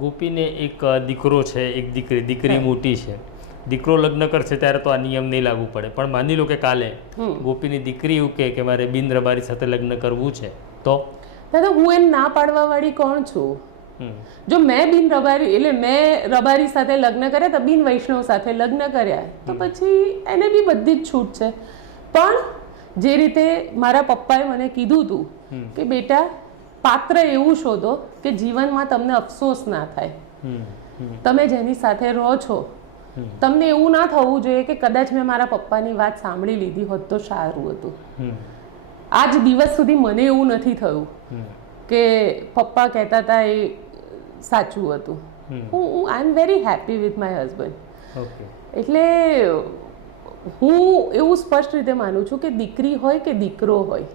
ગોપીને એક દીકરો છે, એક દીકરી મોટી છે. દીકરો લગ્ન કરશે ત્યારે તો આ નિયમ નહીં લાગુ પડે, પણ માની લો કે કાલે ગોપીની દીકરી એવું કે મારે બિન રબારી સાથે લગ્ન કરવું છે તો દાદા હું એમ ના પાડવા વાળી કોણ છું? જો મેં બિન રબારી એટલે મેં રબારી સાથે લગ્ન કર્યા તો બિન વૈષ્ણવ સાથે લગ્ન કર્યા તો પછી એને બી બધી જ છૂટ છે. પણ જે રીતે મારા પપ્પાએ મને કીધું હતું કે બેટા પાત્ર એવું શોધો કે જીવનમાં તમને અફસોસ ના થાય. તમે જેની સાથે રહો છો તમને એવું ના થવું જોઈએ કે કદાચ મેં મારા પપ્પાની વાત સાંભળી લીધી હોત તો સારું હતું. આજ દિવસ સુધી મને એવું નથી થયું કે પપ્પા કહેતા હતા એ સાચું હતું. I am very happy with my husband. એટલે હું એવું સ્પષ્ટ રીતે માનું છું કે દીકરી હોય કે દીકરો હોય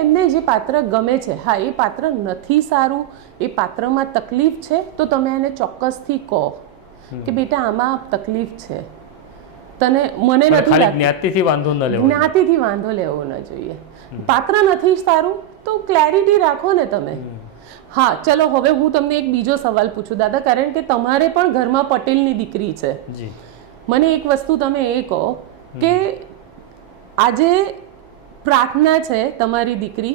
એમને જે પાત્ર ગમે છે, હા એ પાત્ર નથી સારું, એ પાત્રમાં તકલીફ છે તો તમે એને ચોક્કસથી કહો કે બેટા આમાં તકલીફ છે, તને મને નથી લાગતું. જ્ઞાતિથી વાંધો ન લેવો, જ્ઞાતિથી વાંધો લેવો ન જોઈએ. પાત્ર નથી સારું તો ક્લેરિટી રાખો ને તમે. હા ચલો હવે હું તમને એક બીજો સવાલ પૂછું દાદા, કારણ કે તમારે પણ ઘરમાં પટેલની દીકરી છે. મને એક વસ્તુ તમે એ કહો કે આજે પ્રાર્થના છે તમારી દીકરી,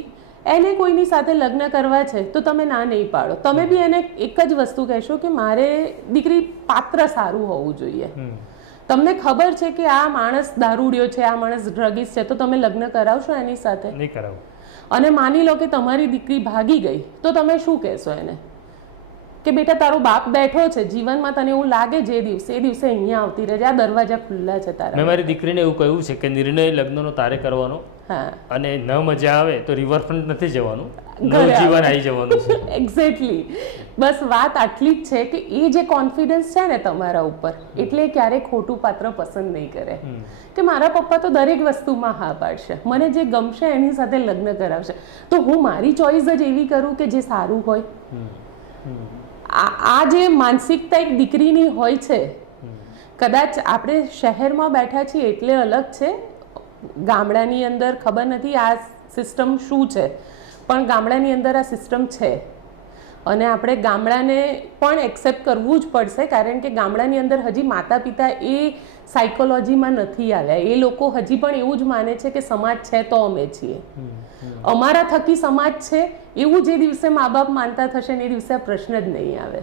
એને કોઈની સાથે લગ્ન કરવા છે તો તમે ના નહીં પાડો, તમે બી એને એક જ વસ્તુ કહેશો કે મારે દીકરી પાત્ર સારું હોવું જોઈએ. તમને ખબર છે કે આ માણસ દારૂડિયો છે, આ માણસ ડ્રગિસ્ટ છે, તો તમે લગ્ન કરાવશો એની સાથે? નહીં કરાવો. અને માની લો કે તમારી દીકરી ભાગી ગઈ તો તમે શું કહેશો એને કે બેટા તારો બાપ બેઠો છે, જીવનમાં તને એવું લાગે જે દિવસે એ દિવસે અહીંયા આવતી રહેજે, આ દરવાજા ખુલ્લા છે તારા. મેં મારી દીકરીને એવું કહ્યું છે કે નિર્ણય લગ્નનો તારે કરવાનો, અને ન મજા આવે તો રિવરફ્રન્ટ નથી જવાનું, નવજીવન આવી જવાનું છે. એક્ઝેક્ટલી. બસ વાત આટલી જ છે કે એ જે કોન્ફિડન્સ છે ને તમારા ઉપર, એટલે ક્યારેય ખોટું પાત્ર પસંદ નહીં કરે કે મારા પપ્પા તો દરેક વસ્તુમાં હા પાડશે, મને જે ગમશે એની સાથે લગ્ન કરાવશે, તો હું મારી ચોઈસ જ એવી કરું કે જે સારું હોય. આ જે માનસિકતા એક દીકરીની હોય છે, કદાચ આપણે શહેરમાં બેઠા છીએ એટલે અલગ છે, ગામડાની અંદર ખબર નથી આ સિસ્ટમ શું છે, પણ ગામડાની અંદર આ સિસ્ટમ છે અને આપણે ગામડાને પણ એક્સેપ્ટ કરવું જ પડશે, કારણ કે ગામડાની અંદર હજી માતા પિતા એ સાયકોલોજીમાં નથી આવ્યા. એ લોકો હજી પણ એવું જ માને છે કે સમાજ છે તો અમે છીએ, અમારા થકી સમાજ છે એવું જે દિવસે મા બાપ માનતા થશે ને એ દિવસે આ પ્રશ્ન જ નહીં આવે.